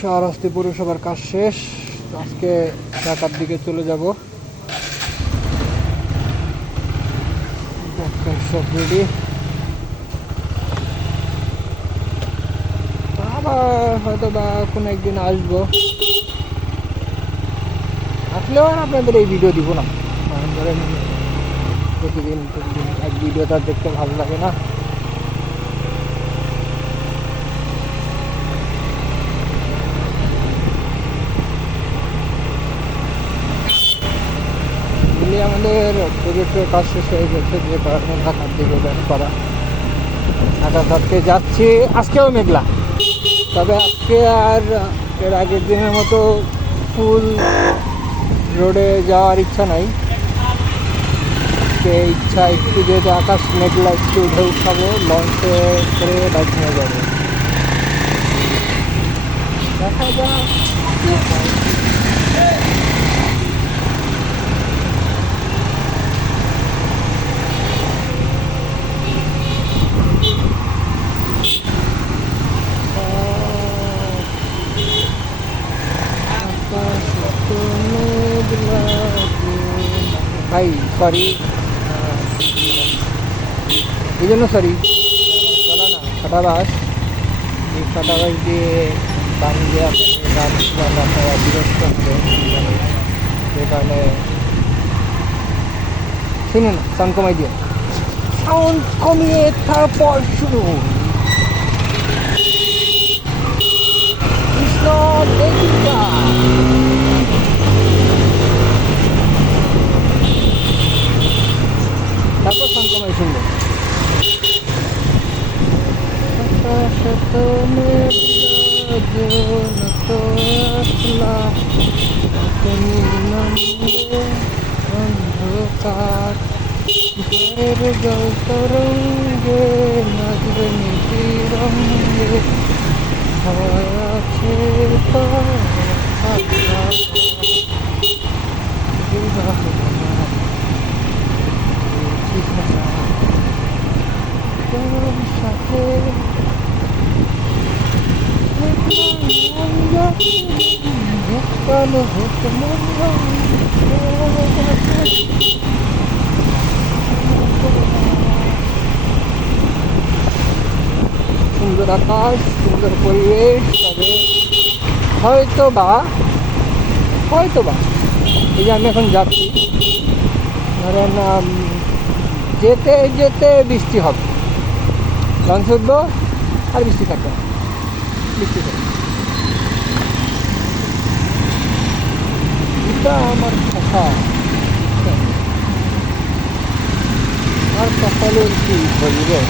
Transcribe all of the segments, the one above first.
শাহরাস্তি পৌরসভার কাজ শেষ। আজকে ঢাকার দিকে চলে যাব। সব রেডি, আবার হয়তো বা কোনো একদিন আসবো। আসলেও আর আপনাদের এই ভিডিও দিব না, ধরেন প্রতিদিন এক ভিডিওটা দেখতে ভালো লাগে না। আমাদের প্রজেক্টের কাজ শেষ হয়ে গেছে, যে কারণে ঢাকার দিকে ব্যাক করা। ঢাকা থেকে যাচ্ছি। আজকেও মেঘলা, তবে আজকে আর এর আগের দিনের মতো ফুল রোডে যাওয়ার ইচ্ছা নাই। ইচ্ছা একটু, যেহেতু আকাশ মেঘলা, একটু ঢেউ খাবো, লঞ্চে করে বাইক নিয়ে যাবো। দেখা যাক কি হয়। ভাই সরি, এই জন্য সরি, চলা না ফাটাবাস, এই ফাটাবাস দিয়ে বান দিয়ে আপনার বিরক্ত হবে, যে কারণে শুনুন, সাউন্ড কমাই দিয়ে, সাউন্ড কমিয়ে তারপর শুনুন। কৃষ্ণ দেখিকা তারপর সাউন্ড কমাই শুনবেন। অন্ধকার ঘরের জল তরঙ্গে নাচবে নিরঙ্গে, ভয় আছে তো সাথে সুন্দর আকাশ, সুন্দর পরিবেশ। তবে হয়তো বা এই যে আমি এখন যাচ্ছি, ধরেন যেতে যেতে বৃষ্টি হবে, লঞ্চ উঠবো আর বৃষ্টি থাকবে না, বৃষ্টি থাকবে। এটা আমার কথা, আর কপালের কি বলবো।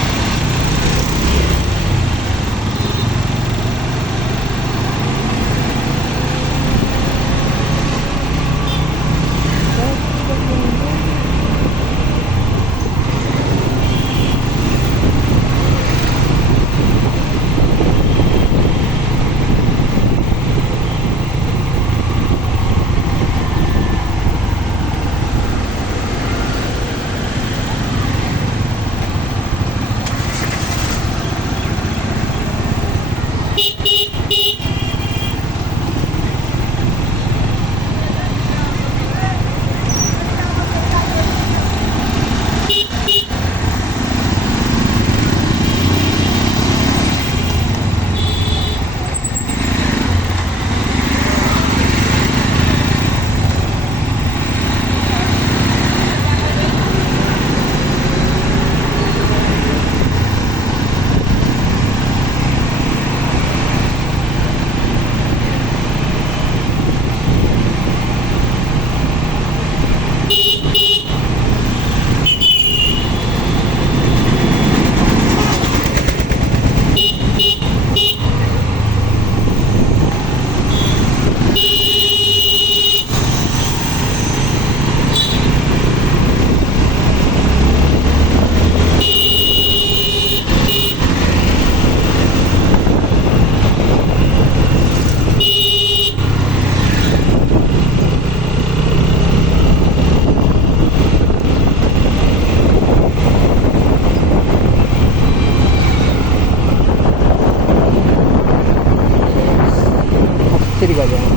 দেখা যায়,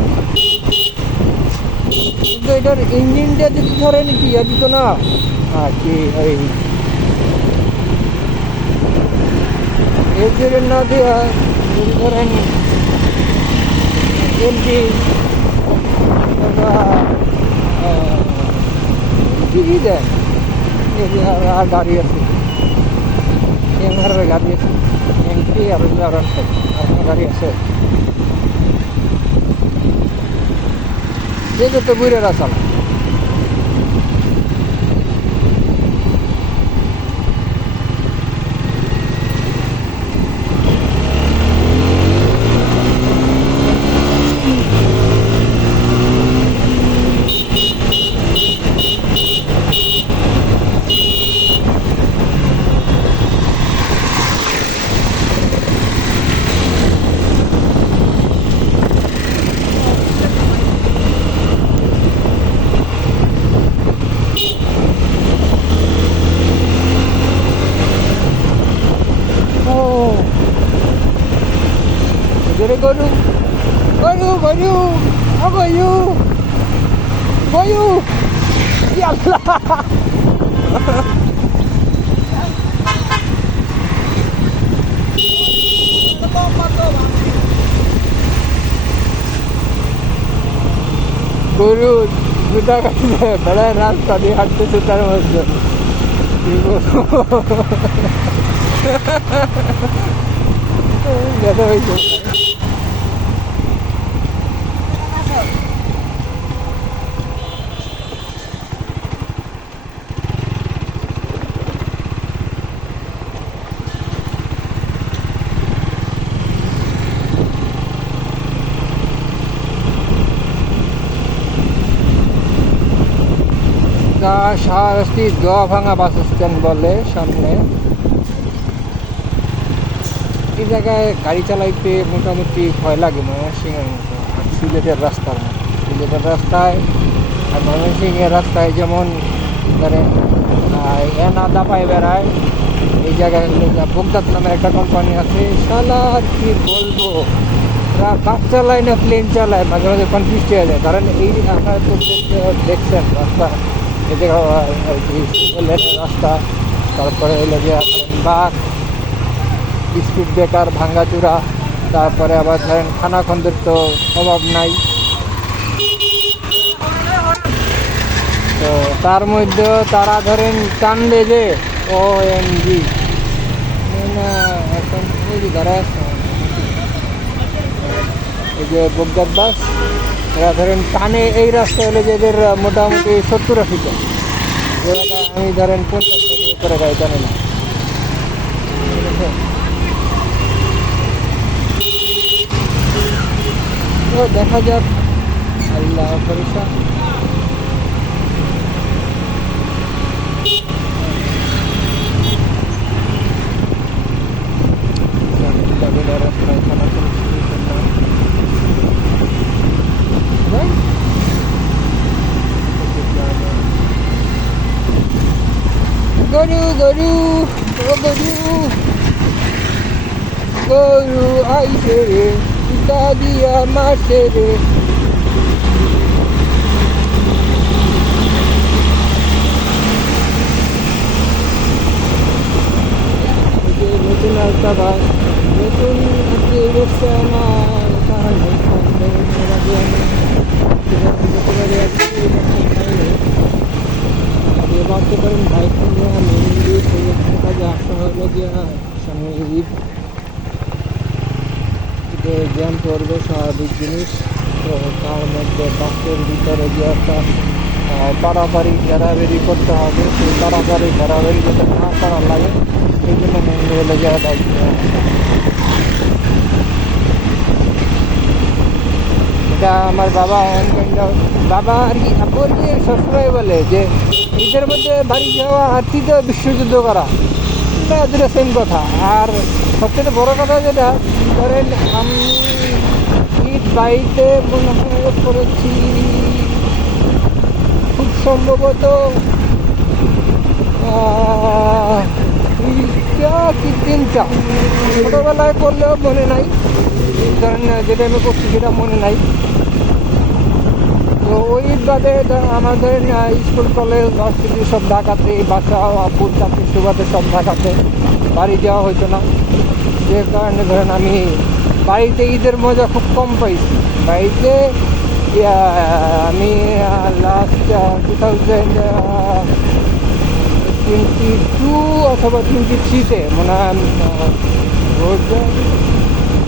কিন্তু এটার ইঞ্জিনটা যদি ধরেন কি দিত না আর কি ওই এর না দেওয়া, যদি ধরেন এমপি কি দেন আর গাড়ি আছে, এমআরের গাড়ি আছে, এমপি আর গাড়ি আছে, যে যত বুড়েরা চালা। গরু গরু গরু গরু গরু গরু দুটা কাছে বেড়ায় রাস্তা দিয়ে হাঁটতেছে, তার মধ্যে দেখা হয়েছে। শাহরাস্তি দোয়াভাঙা বাস স্ট্যান্ড বলে সামনে। এই জায়গায় গাড়ি চালাইতে মোটামুটি ভয় লাগে ময়মনসিংহের মতো, আর সিলেটের রাস্তায় আর ময়মনসিংহের রাস্তায় যেমন ধরেন এনা দাপায় বেড়ায়। এই জায়গায় বগদাদ নামের একটা কোম্পানি আছে, শালা আর কি বলবো, ওরা কাজ চালায় না প্লেন চালায়, মাঝে মাঝে কনফিউজ হয়ে যায়। কারণ এই আপনারা তো দেখছেন রাস্তা, এই জায়গায় রাস্তা, তারপরে হলো যে বাঘ, স্পিড ব্রেকার ভাঙ্গাচুরা, তারপরে আবার ধরেন খানাখন্দের তো অভাব নাই। তো তার মধ্যে তারা ধরেন টানবে যে OMG এখন দাঁড়ায় এই যে বগদাদ বাস, এরা ধরেন টানে এই রাস্তা হলে যে এদের মোটামুটি 70-80টা, আমি ধরেন 50 টাকা করে গাড়ি টানে না। তো দেখা যাক, আল্লাহ ভরসা। গরু গরু গরু গরু আইছে রে, পিতা দিয়া মারছে রে। নতুন একটা বাস, নতুন বসছে আমার, ভাবতে পারেন বাইক নিয়ে মেনলি সেই কাজে আসা হলো গিয়া সামনে ঈদ, জ্যাম পড়বে স্বাভাবিক জিনিস। তো তার মধ্যে বাসের ভিতরে যে একটা পাড়াপাড়ি ঘেরাবেরি করতে হবে, সেই পাড়াপাড়ি ঘেরাবেরি যাতে না করা লাগে, সেই জন্য মেনলি হলে গিয়ে দায়িত্ব। এটা আমার বাবা আর কি আপুর যে সবসময় বলে যে ঈদের মধ্যে বাড়ি যাওয়া আর তৃতীয় বিশ্বযুদ্ধ করা, দুটো সেম কথা। আর সবচেয়ে বড় কথা যেটা ধরেন, আমি ঈদ বাড়িতে মনে হয় করেছি খুব সম্ভবত কি 3টা, ছোটোবেলায় করলেও মনে নাই, ধরেন যে টাইমে করছি সেটা মনে নাই। তো ওই বাদে আমার ধরেন স্কুল কলেজ ভার্সিটি সব ঢাকাতে, বাসা আব্বুর চাকরির সুবাদে সব ঢাকাতে, বাড়ি যাওয়া হইতো না। যে কারণে ধরেন আমি বাড়িতে ঈদের মজা খুব কম পাইছি। বাড়িতে আমি লাস্ট 2022 অথবা 23-তে মনে হয়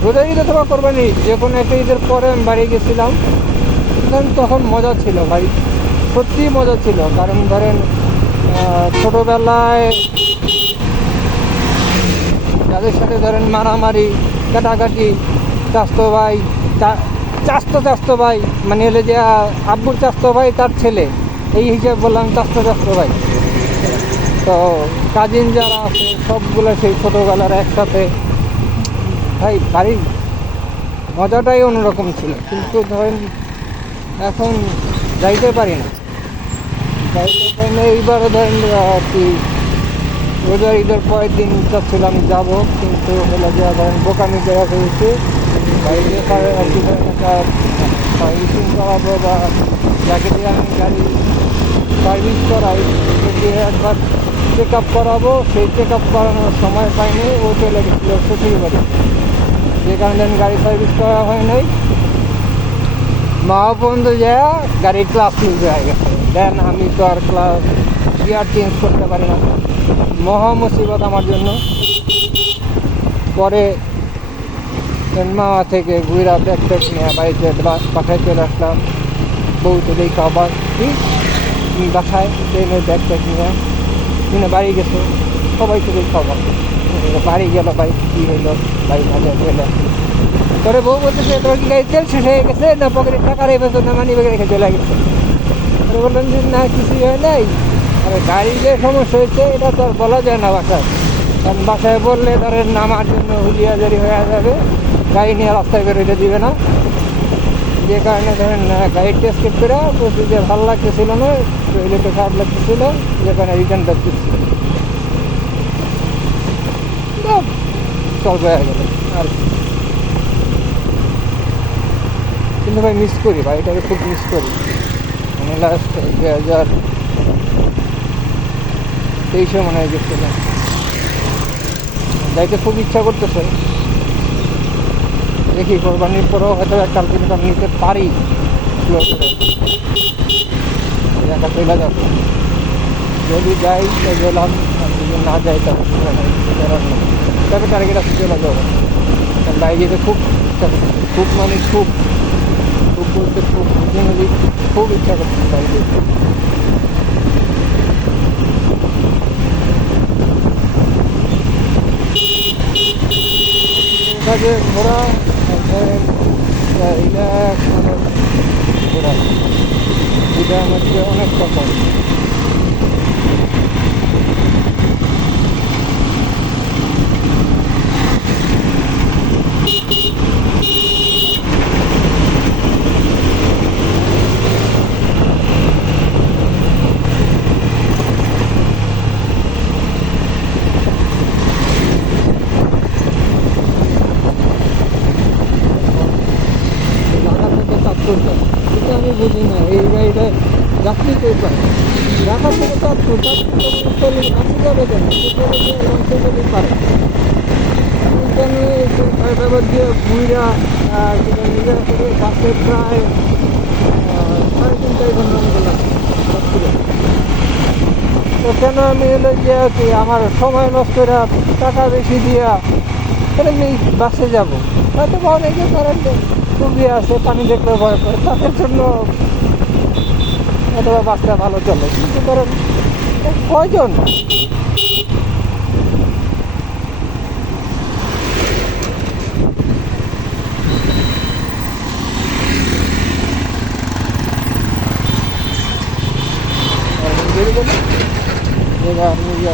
রোজা ঈদ অথবা কোরবানি ঈদ, যে কোনো একটা ঈদের পরে আমি বাড়ি গেছিলাম। তখন মজা ছিল ভাই, সত্যিই মজা ছিল। কারণ ধরেন ছোটোবেলায় যাদের সাথে ধরেন মারামারি কাটাকাটি, চাস্তো ভাই চাস্তো ভাই মানে হলে যে আব্বুর চাস্তো ভাই তার ছেলে, এই হিসাবে বললাম চাস্তো ভাই। তো কাজিন যারা আছে সবগুলো সেই ছোটোবেলার একসাথে ভাই, বাড়ির মজাটাই অন্যরকম ছিল। কিন্তু ধরেন এখন যাইতে পারি না। এইবারে ধরেন কি রোজার ঈদের পরের দিন চাচ্ছিলাম যাবো, কিন্তু হলো যে ধরেন বোকামি দেওয়া হয়েছে। বাইরে আর কি ধরেন একটা সার্ভিসিং করাবো বা যাকে দিয়ে আমি গাড়ি সার্ভিস করাই, দিয়ে একবার চেক আপ করাবো, সেই চেক আপ করানোর সময় পাইনি। ও চলে গেছিলো শ্বশুর বাড়ি, যে কারণে আমি গাড়ি সার্ভিস করা হয় নাই। মা পর্যন্ত যায় গাড়ির ক্লাস লুজ হয়ে গেছে। দেন আমি তো আর ক্লাস গিয়ার চেঞ্জ করতে পারি না, মহা মুসিবত আমার জন্য। পরে মামা থেকে ঘুরা ব্যাগ ট্যাগ নিয়ে বাড়িতে বাসায় চলে আসলাম। বউ তো দেখি আবার কি বাসায় ট্রেনের ব্যাগ ট্যাগ নিয়ে বাড়ি গেছে, সবাই তো দেখি খবর বাড়ি গেল। বাইক কী হইলো, বাইক মাঝে চলে পরে বউ বলতেছে তোর কি গাড়ি তেল শেষ হয়ে গেছে না পকেটের টাকা রেখেছো না মানি ব্যাগে রেখে চলে গেছে। পরে বললাম যে না, কিছুই হয় নাই। আরে গাড়ির যে সমস্যা হয়েছে এটা তো আর বলা যায় না বাসায়, কারণ বাসায় বললে ধরেন নামার জন্য হুলিয়াজারি হয়ে যাবে, গাড়ি নিয়ে রাস্তায় বেরোতে দিবে না। যে কারণে ধরেন গাড়ির টেস্ট করে বলছি যে ভালো লাগতেছিল না, টয়লেটে খারাপ লাগতেছিল, যে কারণে রিটার্ন ব্যাক করছি, সলভ হয়ে গেল। আর কিন্তু ভাই মিস করি, বাড়িটাকে খুব মিস করি। মানে লাস্ট 2023 মনে হয় গেছিলাম, যাইতে খুব ইচ্ছা করতেছে। দেখি কোরবানির পরেও হয়তো কালকে ইনকাম নিতে পারি, একা চলে যাবে। যদি যাই তো গেলাম, আর যদি না যাই তবে টার্গেট আছে চলে যাবো। কারণ বাইরে যেতে খুব ইচ্ছা করতেছে, খুব মানে খুব খুব বলতে খুব জেনারেলি খুব ইচ্ছা করতেছে বাইরে যেতে। কাজে ঘোরা রিল্যাক্স মানে ঘোরা, যেটা হচ্ছে অনেক রকম। কিন্তু আমি বুঝি না এই গাড়িটায় যাত্রী কই পায়। ঢাকা থেকে চাঁদপুর চলে আসে যাবে কেন, লঞ্চে যদি পারে কেন ব্যাপার দিয়ে ঘুরা নিজের থেকে বাসে প্রায় 3.5-4 ঘন্টার মতো লাগে। তো কেন আমি হলো যে কি আমার সময় নষ্ট করে টাকা বেশি দিয়া আমি বাসে যাবো। হয়তো বা অনেকে ধরেন রুগী আছে, পানি দেখলে ভয় করে, তাদের জন্য অথবা বাসটা ভালো চলে। কিন্তু ধরেন কয়জন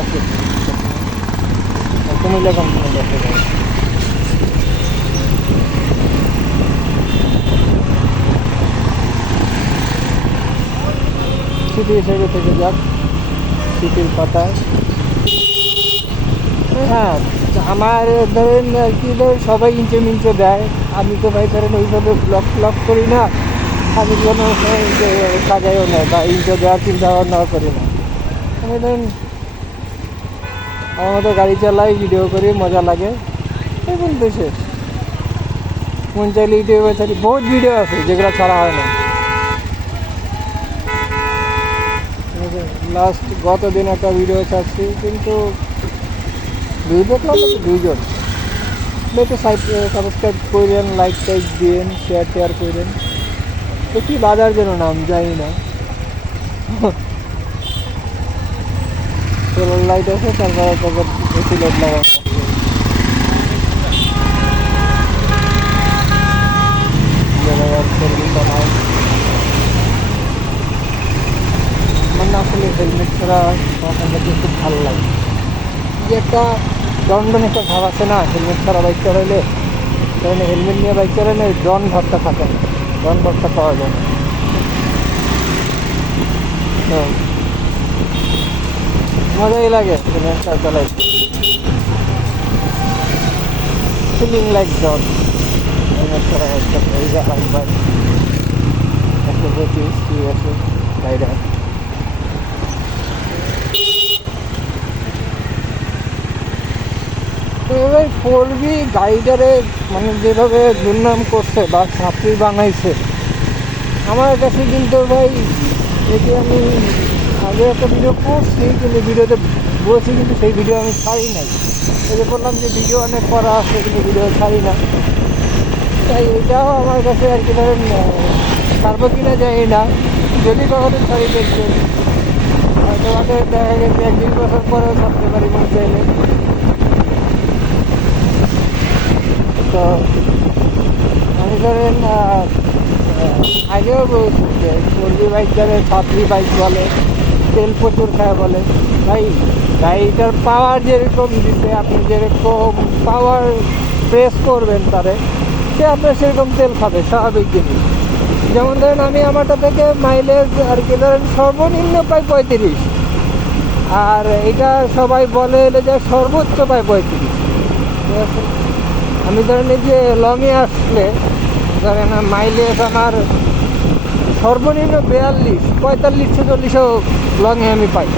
আছে কুমিল্লা কোম্পানি আছে। সিটি হিসেবে থেকে যাক, সিটির পাতায় হ্যাঁ আমার ধরেন আর কি ধরেন সবাই ইঞ্চে মিঞ্চে দেয়, আমি তো ভাই ধরেন ওইভাবে ব্লগ করি না, আমি কোনো সাজাইও না বা ইঞ্চে দেওয়ার চিন্তা ভাবনাও করি না। আমি ধরেন আমার মতো গাড়ি চালাই, ভিডিও করি, মজা লাগে, এখন তো শেষ। মন চাইলে ইউটিউবে ছাড়ি, বহুত ভিডিও আছে যেগুলো ছাড়া হয় না। লাস্ট গত দিন একটা ভিডিও ছাড়ছি, কিন্তু ভিউ দেখলাম দুইজন। একটু সাবস্ক্রাইব করেন, লাইক টাইক দিয়েন, শেয়ার করেন। তো কি বাজার যেন নাম জানি না, সোলার লাইট আছে, তারপর এসি লাইট লাগানো। আমার না আসলে হেলমেট ছাড়া খুব ভালো লাগে, যে একটা দণ্ডন একটা ভাব আছে না হেলমেট ছাড়া বাইক চালাইলে। কারণ হেলমেট নিয়ে বাইক চালাইলে ডন ভাবটা থাকে না, ডন ভাবটা পাওয়া যায় না। মজাই লাগে হেলমেটটা চালাই, ফিলিং লাইক ডন। হেলমেট ছাড়া বাইক চালাই, এই যে হাইক বাইক 125 আছে রাইডার। তো এবার 4B গাইডারে মানে যেভাবে দুর্নাম করছে বা ছাত্রী বানাইছে, আমার কাছে কিন্তু ভাই এটি আমি আগে একটা ভিডিও করছি, কিন্তু ভিডিওতে বলছি, কিন্তু সেই ভিডিও আমি ছাড়ি নাই। এই যে বললাম যে ভিডিও অনেক করা আছে, কিন্তু ভিডিও ছাড়ি না। তাই এটাও আমার কাছে আর কি ধরেন ছাড়বো কিনা যায় না, যদি কখনো ছাড়ি দেখবে হয়তো আমাদের দেখা গেছে 1-2 বছর পরেও ছাড়তে পারি মন চাইলে। তো আমি ধরেন আগেও বলছি যে 4B বাইক যাবে, ছাত্রী বাইক বলে, তেল প্রচুর খায় বলে। ভাই গাড়িটার পাওয়ার যেরকম দিতে, আপনি যেরকম পাওয়ার প্রেস করবেন তারে, সে আপনার সেরকম তেল খাবে, স্বাভাবিক জিনিস। যেমন ধরেন আমি আমারটা থেকে মাইলেজ আর কি ধরেন সর্বনিম্ন পাই 35, আর এটা সবাই বলে এলে যে সর্বোচ্চ পাই 35, ঠিক আছে। আমি ধরেন এই যে লংয়ে আসলে ধরেন মাইলেজ আমার সর্বনিম্ন 42, 45-46ও লংয়ে আমি পাই।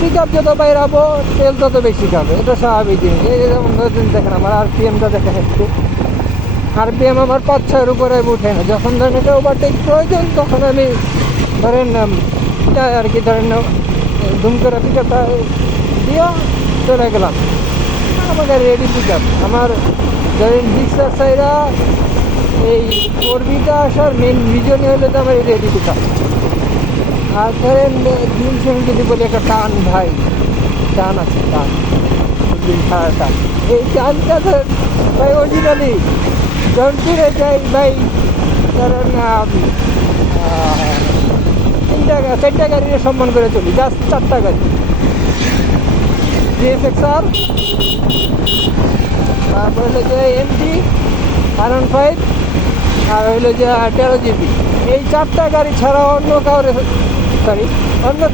পিক আপ যত বাইরাবো তেল তত বেশি খাবে, এটা স্বাভাবিক জিনিস। এই যেমন ধরেন দেখেন আমার আরপিএমটা দেখেন একটু, আরপিএম আমার 5-6-এর উপরে উঠে না। যখন ধরেন এটা ওভারটেক প্রয়োজন তখন আমি ধরেন এটা আর কি ধরেন ধুম করে পিক আপটা দিয়ে চলে গেলাম, আমাদের রেডি পিক আপ। আমার ধরেন রিক্সার সাইডা এই 4Bটা আসার মেন রিজনই হলো তো আমার এই রেডি পিক আপ। আর ধরেন দিন যদি বলি একটা টান, ভাই টান আছে, টান সারা টান, এই টানটা ধরেন ভাই অরিজিনালি যখন ট্যুরে যাই ভাই ধরেন 4টা গাড়ির সম্মান করে চলি, জাস্ট 4টা গাড়ি, GSXR, তারপর হলো যে MT, R15, আর হইলো যে 13GB। এই 4টা গাড়ি ছাড়া অন্য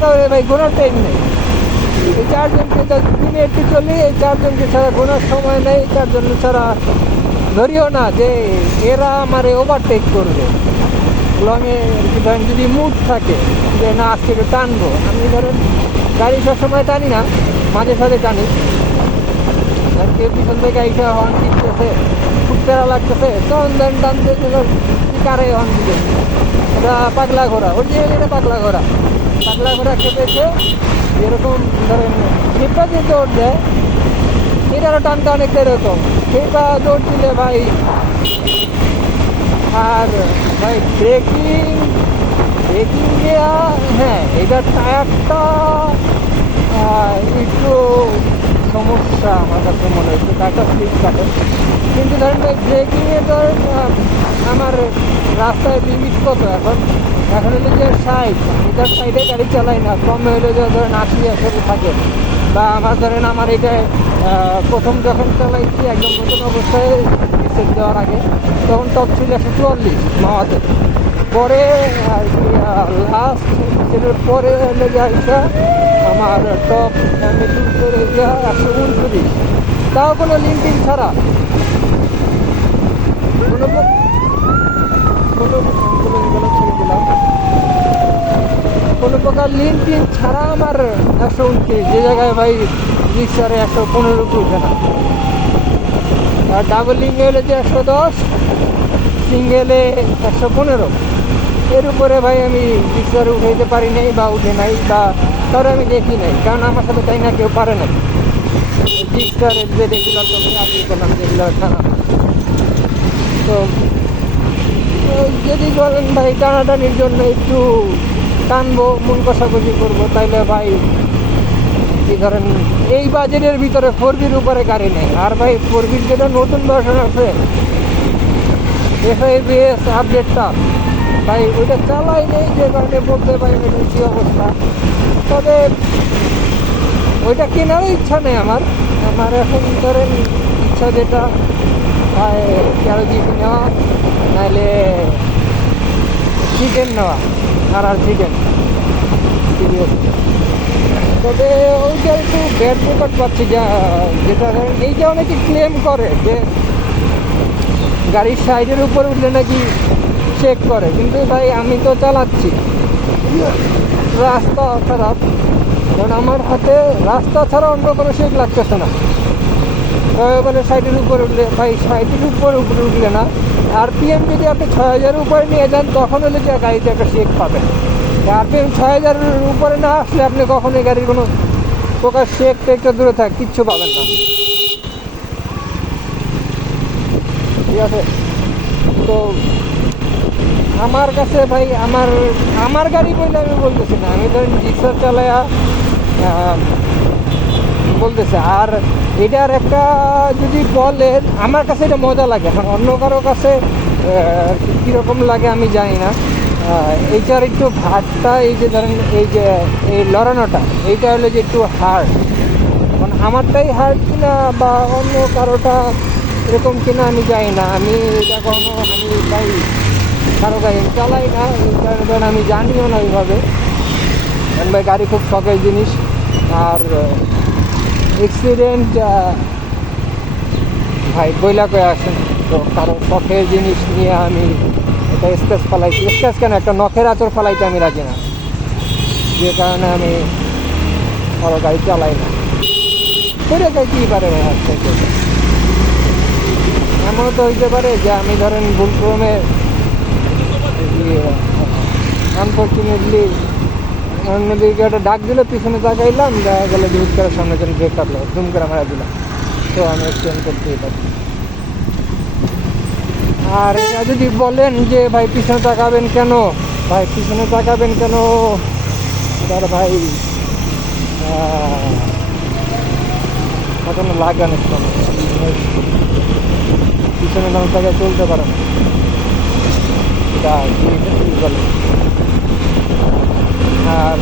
কাউরে ভাই ঘোরার টাইম নেই। এই 4জনকে দিনে একটু চলি, এই 4জনকে ছাড়া ঘোরার সময় নেই। 4জন ছাড়া ধরিও না যে এরা আমার ওভারটেক করবে লংয়ে। ধরেন যদি মুড থাকে যে না আজকে একটু টানবো, আমি ধরেন গাড়ি সবসময় টানি না, মাঝে সাঝে টানি। কেউ পিছন থেকে এইসব হর্ন দিতেছে, খুব প্যারা লাগতেছে, তখন ধরেন টানতে কারে হর্ন দিতে, এটা পাগলা ঘোড়া, ওই যে এটা পাগলা ঘোড়া খেপেছে। যেরকম ধরেন খেপা যে দৌড় দেয়, এটারও টানতে অনেকটা এরকম, খেপা দৌড় দিলে ভাই। আর ভাই ব্রেকিং দেওয়া, হ্যাঁ এটার টায়ারটা একটু সমস্যা আমার কাছে মনে হচ্ছে, টায়ারটা স্লিপ কাটে। কিন্তু ধরেন ভাই ব্রেকিংয়ে ধরেন আমার রাস্তায় লিমিট কত এখন হলো যে 60, এটার সাইডে গাড়ি চালাই না, কমে হলো যে ধরেন 80 থাকে। বা আমার ধরেন আমার এটা প্রথম যখন চালাইছি একদম নতুন অবস্থায় সেট দেওয়ার আগে, তখন টপ ছিল 144 মাওয়াতে। পরে আর কি লাস্ট সেটার পরে হলো যে আইসা আমার টপ মিটুর 129, তাও কোনো লিঙ্কিং ছাড়া, কোনো কোনো ছেড়ে দিলাম, কোনো প্রকার লিঙ্কিং ছাড়া আমার 129, যে জায়গায় ভাই রিক্সারে 115 উঠে না। আর ডাবল লিঙ্গে হলে যে 110, সিঙ্গেলে 115, এর উপরে ভাই আমি রিক্সারে উঠাইতে পারি নাই বা উঠে নাই বা তার আমি দেখি নাই, কারণ আমার সাথে তাই না কেউ পারে না। রিক্সারের যে রেগুলার তো আগে করলাম যেগুলো টানা, তো যদি বলেন ভাই টানাটানির জন্য একটু টানবো, মন কষাকষি করবো, তাইলে ভাই কি ধরেন এই বাজেটের ভিতরে 4B'র উপরে গাড়ি নেই। আর ভাই 4B'র যেটা নতুন ভার্সন আছে FIBS আপডেটটা, ভাই ওইটা চালাই নেই, যে কারণে বলতে পারি ওইটার কী অবস্থা। তবে ওইটা কেনারও ইচ্ছা নেই আমার। আমার এখন ধরেন ইচ্ছা যেটা ভাই 13GB নেওয়া, নাহলে চিকেন নেওয়া, আর চিকেন সিরিয়াস। তবে ওইটা একটু ব্যাড রেকর্ড পাচ্ছি, যেটা ধরেন এই যে অনেকে ক্লেম করে যে গাড়ির সাইডের উপর উঠলে নাকি চেক করে, কিন্তু ভাই আমি তো চালাচ্ছি, রাস্তা খারাপ, কারণ আমার হাতে রাস্তা ছাড়া অন্য কোনো চেক লাগতেছে না। বলে সাইডের উপরে উঠলে, ভাই সাইডের উপরে উঠলে না, RPM যদি আপনি 6000-এর উপরে নিয়ে যান তখন হলে যে গাড়িতে একটা চেক পাবেন। RPM 6000-এর উপরে না আসলে আপনি কখনোই গাড়ির কোনো প্রকার চেক টেকটা দূরে থাক কিচ্ছু পাবেন না, ঠিক আছে? তো আমার কাছে ভাই আমার গাড়ি বললে আমি বলতেছি না, আমি ধরেন রিক্সা চালায়া বলতেছে। আর এটার একটা যদি বলেন, আমার কাছে এটা মজা লাগে, এখন অন্য কারো কাছে কীরকম লাগে আমি জানি না। এইটার একটু ভাতটা, এই যে ধরেন এই যে এই লড়ানোটা, এইটা হলো যে একটু হার্ড, এখন আমারটাই হার্ড কিনা বা অন্য কারোটা এরকম কিনা আমি জানি না। আমি এটা আমি তাই কারো গাড়ি চালাই না, এই কারণে আমি জানিও না ওইভাবে। কারণ ভাই গাড়ি খুব শখের জিনিস, আর অ্যাক্সিডেন্ট ভাই বইলা কয়ে আসেন, তো কারো শখের জিনিস নিয়ে আমি এটা স্কেচ ফেলাইছি, স্কেচ কেন একটা নখের আঁচড় ফেলাইতে আমি রাজি না, যে কারণে আমি কারো গাড়ি চালাই না। করে যাইতেই পারে ভাই, হাত থেকে এমনও তো হইতে পারে যে আমি ধরেন ভুলক্রমে আনফর্চুনেটলি অন্যদিকে একটা ডাক দিলে পিছনে তাকাইলাম, দেখা গেলে যে হুট করে সামনে জন্য ব্রেক কাটলো, জুম করে মারা দিলাম, তো আমি অ্যাক্সিডেন্ট করতেই পারি। আর এটা যদি বলেন যে ভাই পিছনে তাকাবেন কেন, ভাই পিছনে তাকাবেন কেন, তার ভাই এখন লাগে অনেক সময় পিছনে না তাকায় চলতে পারে না, এটা বলে। আর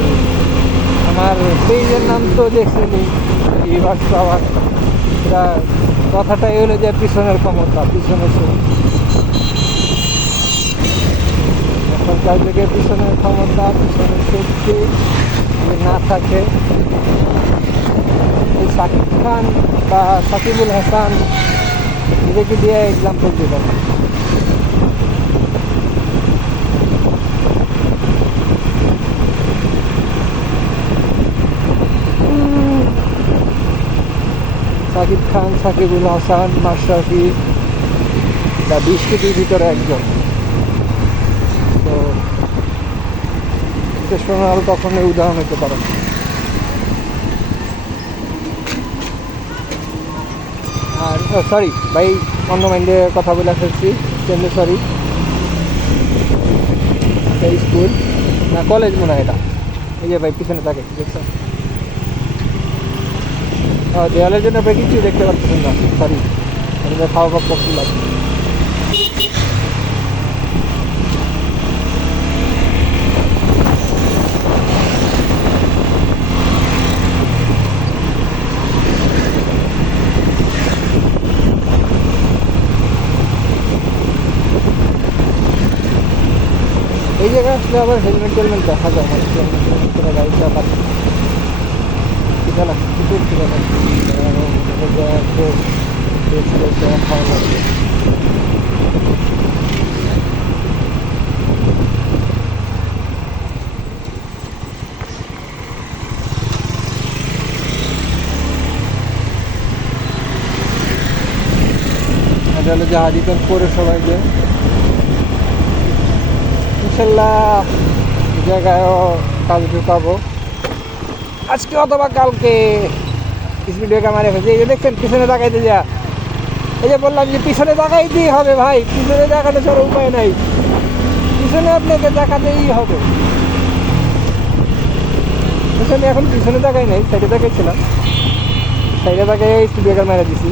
আমার পেজের নাম তো দেখছিলি রিভার্স পাওয়ার, এটা কথাটাই হলো যে পিছনের ক্ষমতা, পিছনের এখনকার যুগে পিছনের ক্ষমতা, পিছনের শক্তি না থাকে। এই সাকিব খান বা সাকিবুল হাসান এদেরকে দিয়ে এক্সাম্পল দিবেন। সাকিব খান, সাকিবুল হাসান, মাশরাফি, বা 20 কোটির ভিতরে একজন। তো ক্রিস্টিয়ানো রোনাল্ডো কখনোই উদাহরণ হতে পারে না। আর সরি ভাই, অন্য মাইন্ডে কথা বলে ফেলছি, সরি। স্কুল না কলেজ মনে হয় এটা, এই যে ভাই পিছনে থাকে দেখছেন, দেওয়ালের জন্য আপনি কিছুই দেখতে পাচ্ছেন না, সরি, খাওয়া পাক করছিলাম। এই জায়গায় আসলে আবার হেলমেট টেলমেট দেখা যায়, মানুষ হেলমেট করে গাড়ি চালাচ্ছে। খিদা লাগছে, প্রচুর খিদা লাগছে। খাওয়া লাগবে। এটা হলো যে হাজিপুর পৌরসভায় ইনশাল্লাহ এই জায়গায়ও কাজ ঢুকাবো আজকে অথবা কালকে। স্পিড ব্রেকার মারে ফেলছে, এই যে দেখছেন পিছনে তাকাইতে যা, এই যে বললাম যে পিছনে তাকাইতেই হবে ভাই, পিছনে দেখানো ছাড়া উপায় নাই, পিছনে আপনাকে দেখাতেই হবে। পিছনে এখন পিছনে তাকাই নাই, সাইডে তাকাইছিলাম, সাইডে তাকাই স্পিড ব্রেকার মেরে দিছি।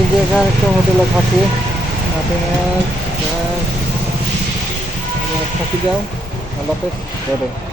এই জায়গায় একটা হোটেলে থাকি, থাকি যাও আল্লাহ হাফেজ।